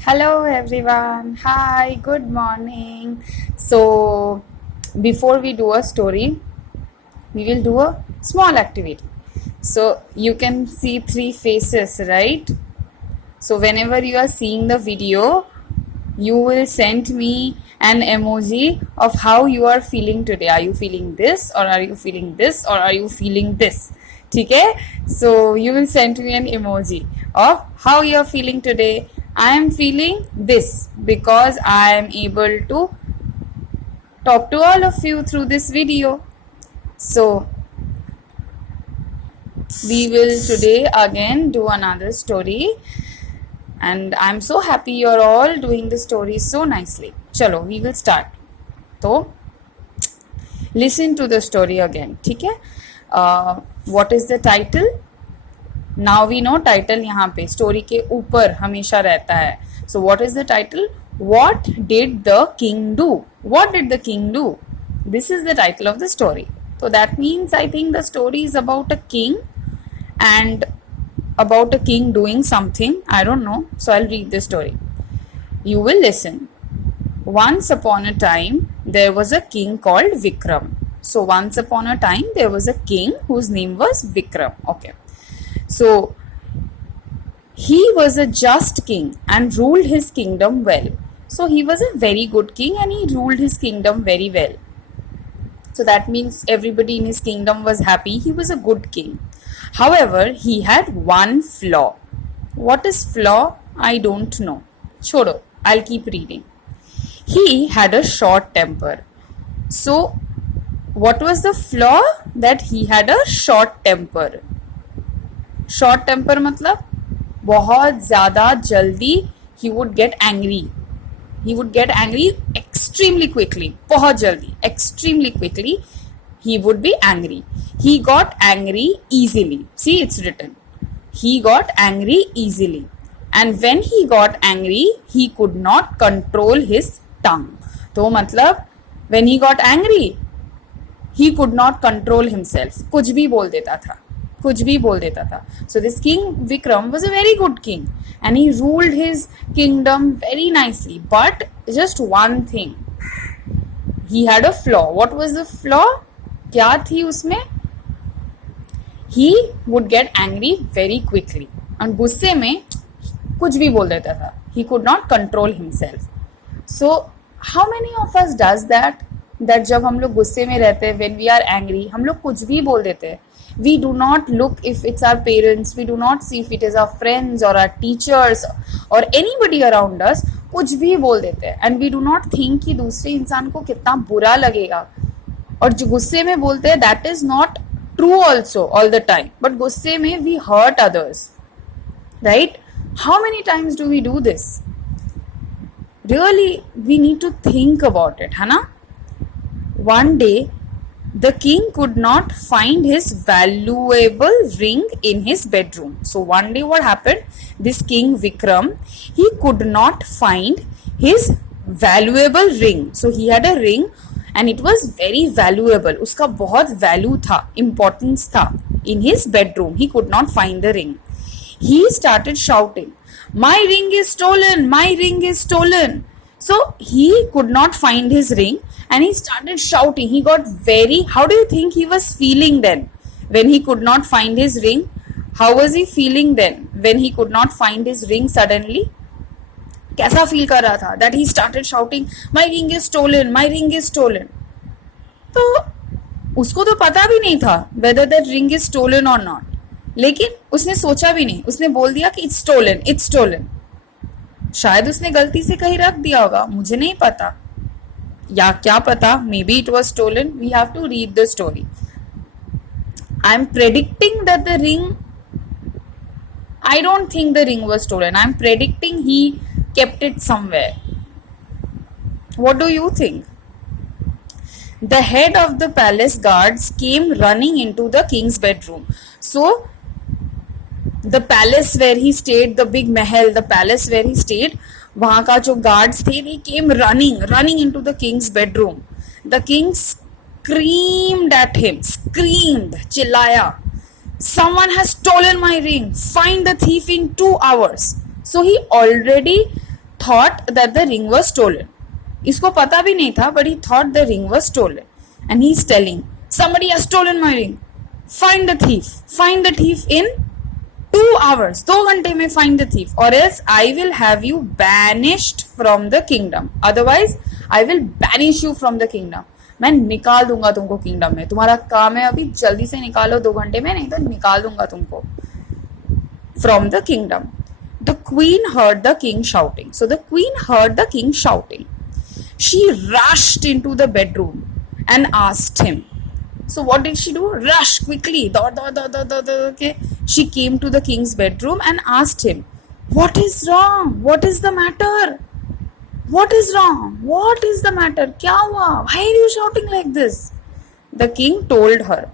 Hello everyone. Hi, good morning. So, before we do a story, we will do a small activity. So, you can see three faces, right? So, whenever you are seeing the video, you will send me an emoji of how you are feeling today. Are you feeling this, or are you feeling this, or are you feeling this? Okay? So you will send me an emoji of how you are feeling today. I am feeling this because I am able to talk to all of you through this video. So we will today again do another story, and I'm so happy you're all doing the story so nicely. Chalo, we will start. So listen to the story again. ठीक है? What is the title? Now we know title यहाँ पे story के ऊपर हमेशा रहता है. So what is the title? What did the king do? What did the king do? This is the title of the story. So that means I think the story is about a king and about a king doing something. I don't know. So I'll read the story. You will listen. Once upon a time, there was a king called Vikram. So once upon a time, there was a king whose name was Vikram. Okay. So he was a just king and ruled his kingdom well. So he was a very good king and he ruled his kingdom very well. So that means everybody in his kingdom was happy. He was a good king. However, he had one flaw. What is flaw? I don't know. Chodo. I'll keep reading. He had a short temper. So what was the flaw? That he had a short temper. Short temper मतलब बहुत ज़्यादा जल्दी he would get angry. He would get angry extremely quickly. बहुत जल्दी, extremely quickly he would be angry. He got angry easily. See, it's written. He got angry easily. And when he got angry, he could not control his tongue. तो मतलब when he got angry, he could not control himself. कुछ भी बोल देता था. कुछ भी बोल देता था. So this king Vikram was a very good king and he ruled his kingdom very nicely. But just one thing, he had a flaw. What was the flaw? क्या थी उसमें? He would get angry very quickly. और गुस्से में कुछ भी बोल देता था. He could not control himself. So how many of us does that? That जब हम लोग गुस्से में रहते हैं, when we are angry, हम लोग कुछ भी बोल देते हैं. We do not look if it's our parents, we do not see if it is our friends or our teachers or anybody around us. कुछ भी बोल देते हैं and we do not think कि दूसरे इंसान को कितना बुरा लगेगा. और जो गुस्से में बोलते हैं that is not true also all the time, but गुस्से में we hurt others, right? How many times do we do this? Really, we need to think about it, है ना? One day, the king could not find his valuable ring in his bedroom. So one day what happened? This king Vikram, he could not find his valuable ring. So he had a ring and it was very valuable. उसका बहुत value था, importance था. In his bedroom, he could not find the ring. He started shouting, "My ring is stolen! My ring is stolen!" So he could not find his ring and he started shouting. He got very, how do you think he was feeling then? When he could not find his ring, how was he feeling then? When he could not find his ring suddenly? कैसा feel कर रहा था? That he started shouting, "My ring is stolen! My ring is stolen!" तो उसको तो पता भी नहीं था whether that ring is stolen or not. लेकिन उसने सोचा भी नहीं. उसने बोल दिया कि it's stolen, it's stolen. शायद उसने गलती से कहीं रख दिया होगा, मुझे नहीं पता, या क्या पता, maybe it was stolen. We have to read the story. I'm predicting that the ring, I don't think the ring was stolen. I'm predicting he kept it somewhere. What do you think? The head of the palace guards came running into the king's bedroom. So the palace where he stayed, the big mahal, the palace where he stayed, वहाँ का जो guards थे, they came running into the king's bedroom. The king screamed at him, चिल्लाया, "Someone has stolen my ring. Find the thief in 2 hours." So he already thought that the ring was stolen. इसको पता भी नहीं था, but he thought the ring was stolen. And he's telling, somebody has stolen my ring. Find the thief. Find the thief in 2 hours. 2 घंटे में find the thief. Or else I will have you banished from the kingdom. Otherwise, I will banish you from the kingdom. मैं निकाल दूंगा तुमको kingdom में. तुम्हारा काम है अभी जल्दी से निकालो 2 घंटे में, नहीं तो निकाल दूंगा तुमको from the kingdom. The queen heard the king shouting. So the queen heard the king shouting. She rushed into the bedroom and asked him. So what did she do? Rush quickly. Okay. She came to the king's bedroom and asked him, what is wrong? What is the matter? What is wrong? What is the matter? Kya hua? Why are you shouting like this? The king told her,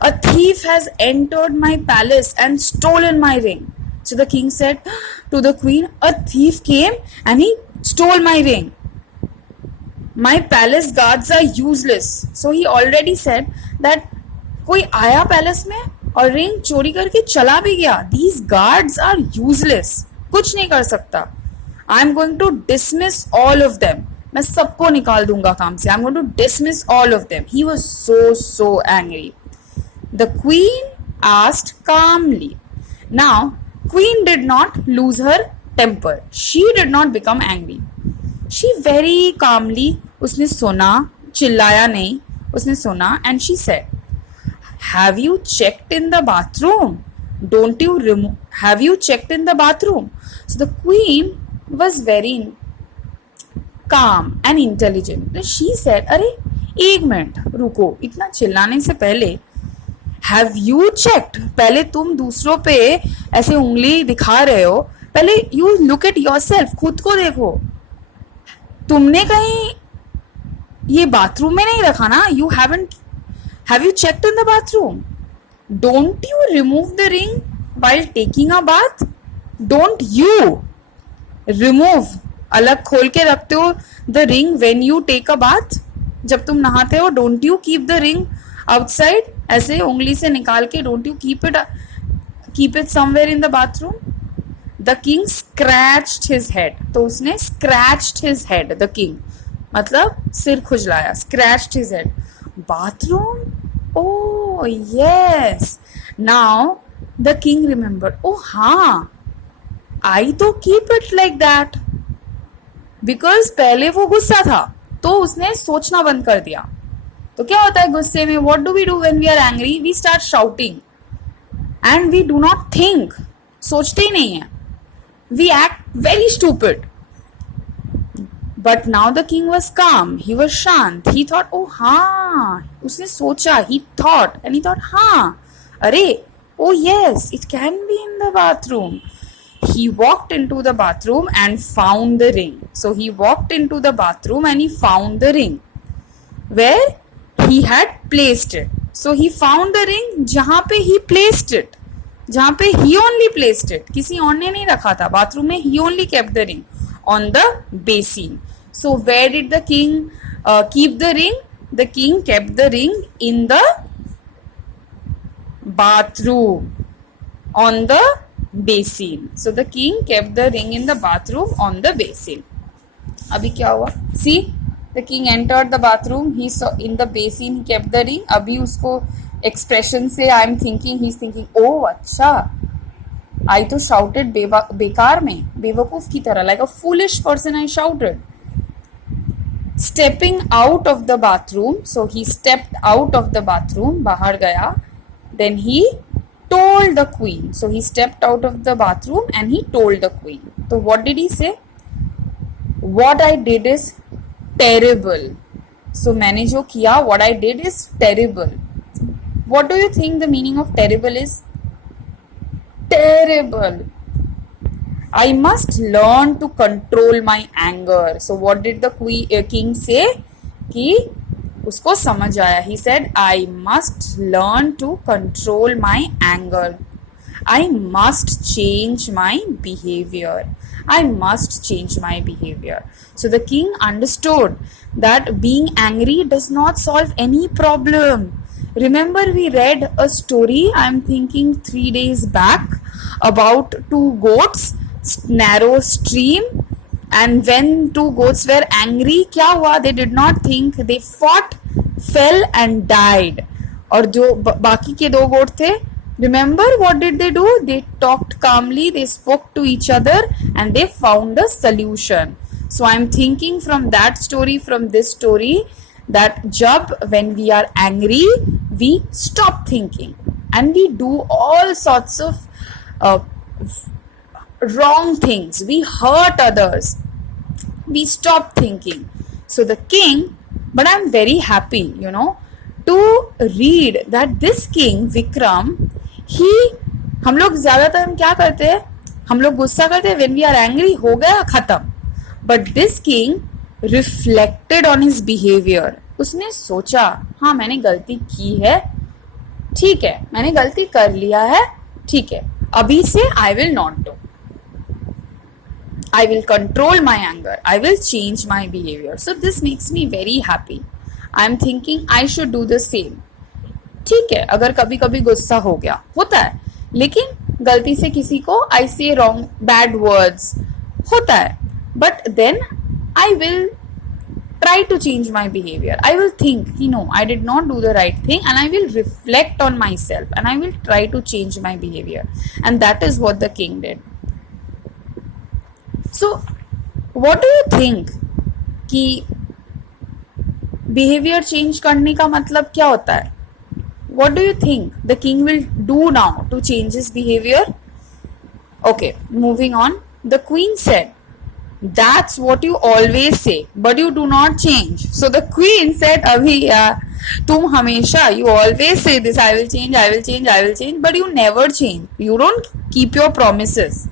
a thief has entered my palace and stolen my ring. So the king said to the queen, a thief came and he stole my ring. My palace guards are useless. So he already said that कोई आया palace में और ring चोरी करके चला भी गया. These guards are useless. कुछ नहीं कर सकता. I am going to dismiss all of them. मैं सबको निकाल दूंगा काम से. I am going to dismiss all of them. He was so angry. The queen asked calmly. Now, queen did not lose her temper. She did not become angry. She very calmly, उसने सुना, चिल्लाया नहीं, उसने सुना, and she said, have you checked in the bathroom? Don't you have you checked in the bathroom? So the queen was very calm and intelligent. She said, अरे एक minute रुको, इतना चिल्लाने से पहले Have you checked? पहले तुम दूसरों पे ऐसे उंगली दिखा रहे हो, पहले you look at yourself, खुद को देखो. तुमने कहीं ये बाथरूम में नहीं रखा ना? You haven't. Have you checked in the bathroom? Don't you remove the ring while taking a bath? Don't you remove, अलग खोल के रखते हो the ring when you take a bath? जब तुम नहाते हो, don't you keep the ring outside? ऐसे उंगली से निकाल के don't you keep it somewhere in the bathroom? The king scratched his head. तो उसने scratched his head. The king मतलब सिर खुजलाया. Scratched his head. Bathroom? Oh yes. Now the king remembered. Oh हाँ, I तो keep it like that. Because पहले वो गुस्सा था, तो उसने सोचना बंद कर दिया. तो क्या होता है गुस्से में? What do we do when we are angry? We start shouting and we do not think. सोचते ही नहीं है. We act very stupid. But now the king was calm. He was shant. He thought, oh हाँ, उसने सोचा. He thought and he thought, हाँ, अरे, oh yes, it can be in the bathroom. He walked into the bathroom and found the ring. So he walked into the bathroom and he found the ring where he had placed it. So he found the ring जहाँ पे he placed it. जहाँ पे he only placed it. किसी और ने नहीं रखा था बाथरूम में. He only kept the ring on the basin. So where did the king keep the ring? The king kept the ring in the bathroom on the basin. So the king kept the ring in the bathroom on the basin. अभी क्या हुआ? See, the king entered the bathroom. He saw in the basin. He kept the ring. अभी उसको expression से I am thinking. He's thinking, oh अच्छा, I तो shouted बेकार में, बेवकूफ की तरह, like a foolish person I shouted. Stepping out of the bathroom. So he stepped out of the bathroom. बाहर गया. Then he told the queen. So he stepped out of the bathroom and he told the queen. So what did he say? What I did is terrible. So मैंने जो किया, what I did is terrible. What do you think the meaning of terrible is? Terrible. I must learn to control my anger. So what did the king say? कि उसको समझ आया. He said, I must learn to control my anger. I must change my behavior. I must change my behavior. So the king understood that being angry does not solve any problem. Remember, we read a story, I am thinking 3 days back, about 2 goats, narrow stream, And when two goats were angry, क्या हुआ? They did not think, they fought, fell and died. और जो बाकी के दो गोट थे, remember what did they do? They talked calmly, they spoke to each other and they found a solution. So I'm thinking from that story, from this story, that jab when we are angry, we stop thinking and we do all sorts of wrong things. We hurt others. We stop thinking. So the king, but I'm very happy, to read that this king Vikram, हम लोग ज्यादातर हम क्या करते हैं? हम लोग गुस्सा करते हैं, when we are angry, हो गया खत्म. But this king reflected on his behavior. उसने सोचा, हाँ मैंने गलती की है, ठीक है, मैंने गलती कर लिया है, ठीक है, अभी से I will not do. I will control my anger. I will change my behavior. So this makes me very happy. I am thinking I should do the same. ठीक है, अगर कभी कभी गुस्सा हो गया, होता है, लेकिन गलती से किसी को I say wrong bad words, होता है, but then I will try to change my behavior. I will think, no, I did not do the right thing, and I will reflect on myself and I will try to change my behavior. And that is what the king did. So what do you think कि behavior change करने का मतलब क्या होता है? What do you think the king will do now to change his behavior? Okay, moving on. The queen said, that's what you always say, but you do not change. So the queen said, Abhi, तुम हमेशा, you always say this, I will change, I will change, I will change, but you never change. You don't keep your promises.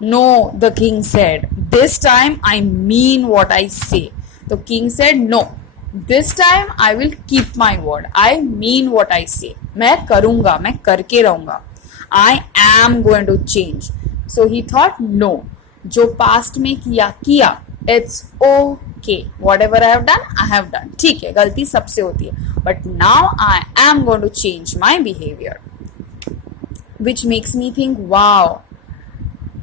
No, the king said, this time I mean what I say. The king said, no, this time I will keep my word. I mean what I say. मैं करूँगा, मैं करके रहूँगा. I am going to change. So he thought, no, जो past में किया, it's okay. Whatever I have done, I have done. ठीक है, गलती सबसे होती है. But now I am going to change my behavior. Which makes me think, wow,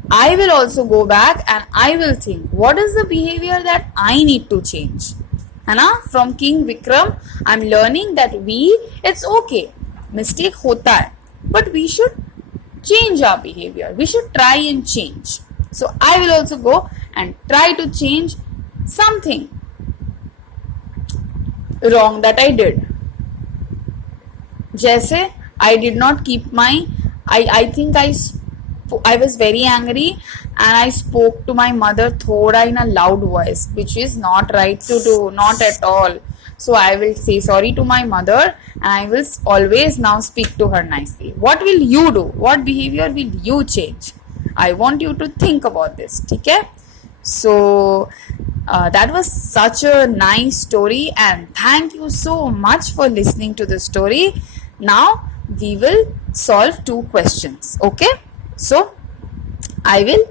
I will also go back and I will think, what is the behavior that I need to change? है ना? From King Vikram, I'm learning that it's okay. Mistake होता है. But we should change our behavior. We should try and change. So I will also go and try to change something wrong that I did. जैसे I did not keep my, I think I was very angry and I spoke to my mother thoda in a loud voice, which is not right to do, not at all. So I will say sorry to my mother and I will always now speak to her nicely. What will you do? What behavior will you change? I want you to think about this. Okay? So that was such a nice story and thank you so much for listening to the story. Now we will solve 2 questions. Okay? So I will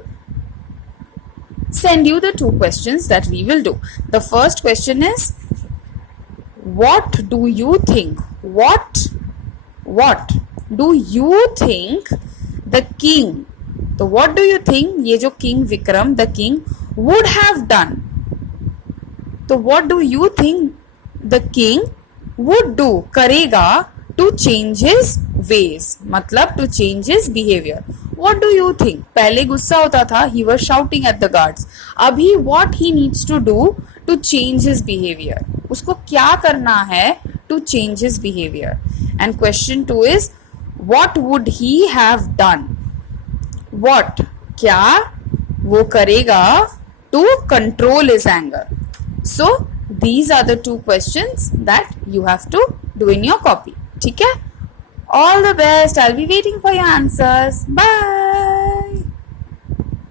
send you the 2 questions that we will do. The first question is, what do you think? What do you think the king, so what do you think ये जो King Vikram, the king, would have done? So what do you think the king would do, करेगा, to change his ways, मतलब to change his behavior? What do you think? पहले गुस्सा होता था, he was shouting at the guards. अभी what he needs to do to change his behavior? उसको क्या करना है to change his behavior? And question 2 is, what would he have done? What? क्या वो करेगा to control his anger? So these are the 2 questions that you have to do in your copy. ठीक है? All the best. I'll be waiting for your answers. Bye.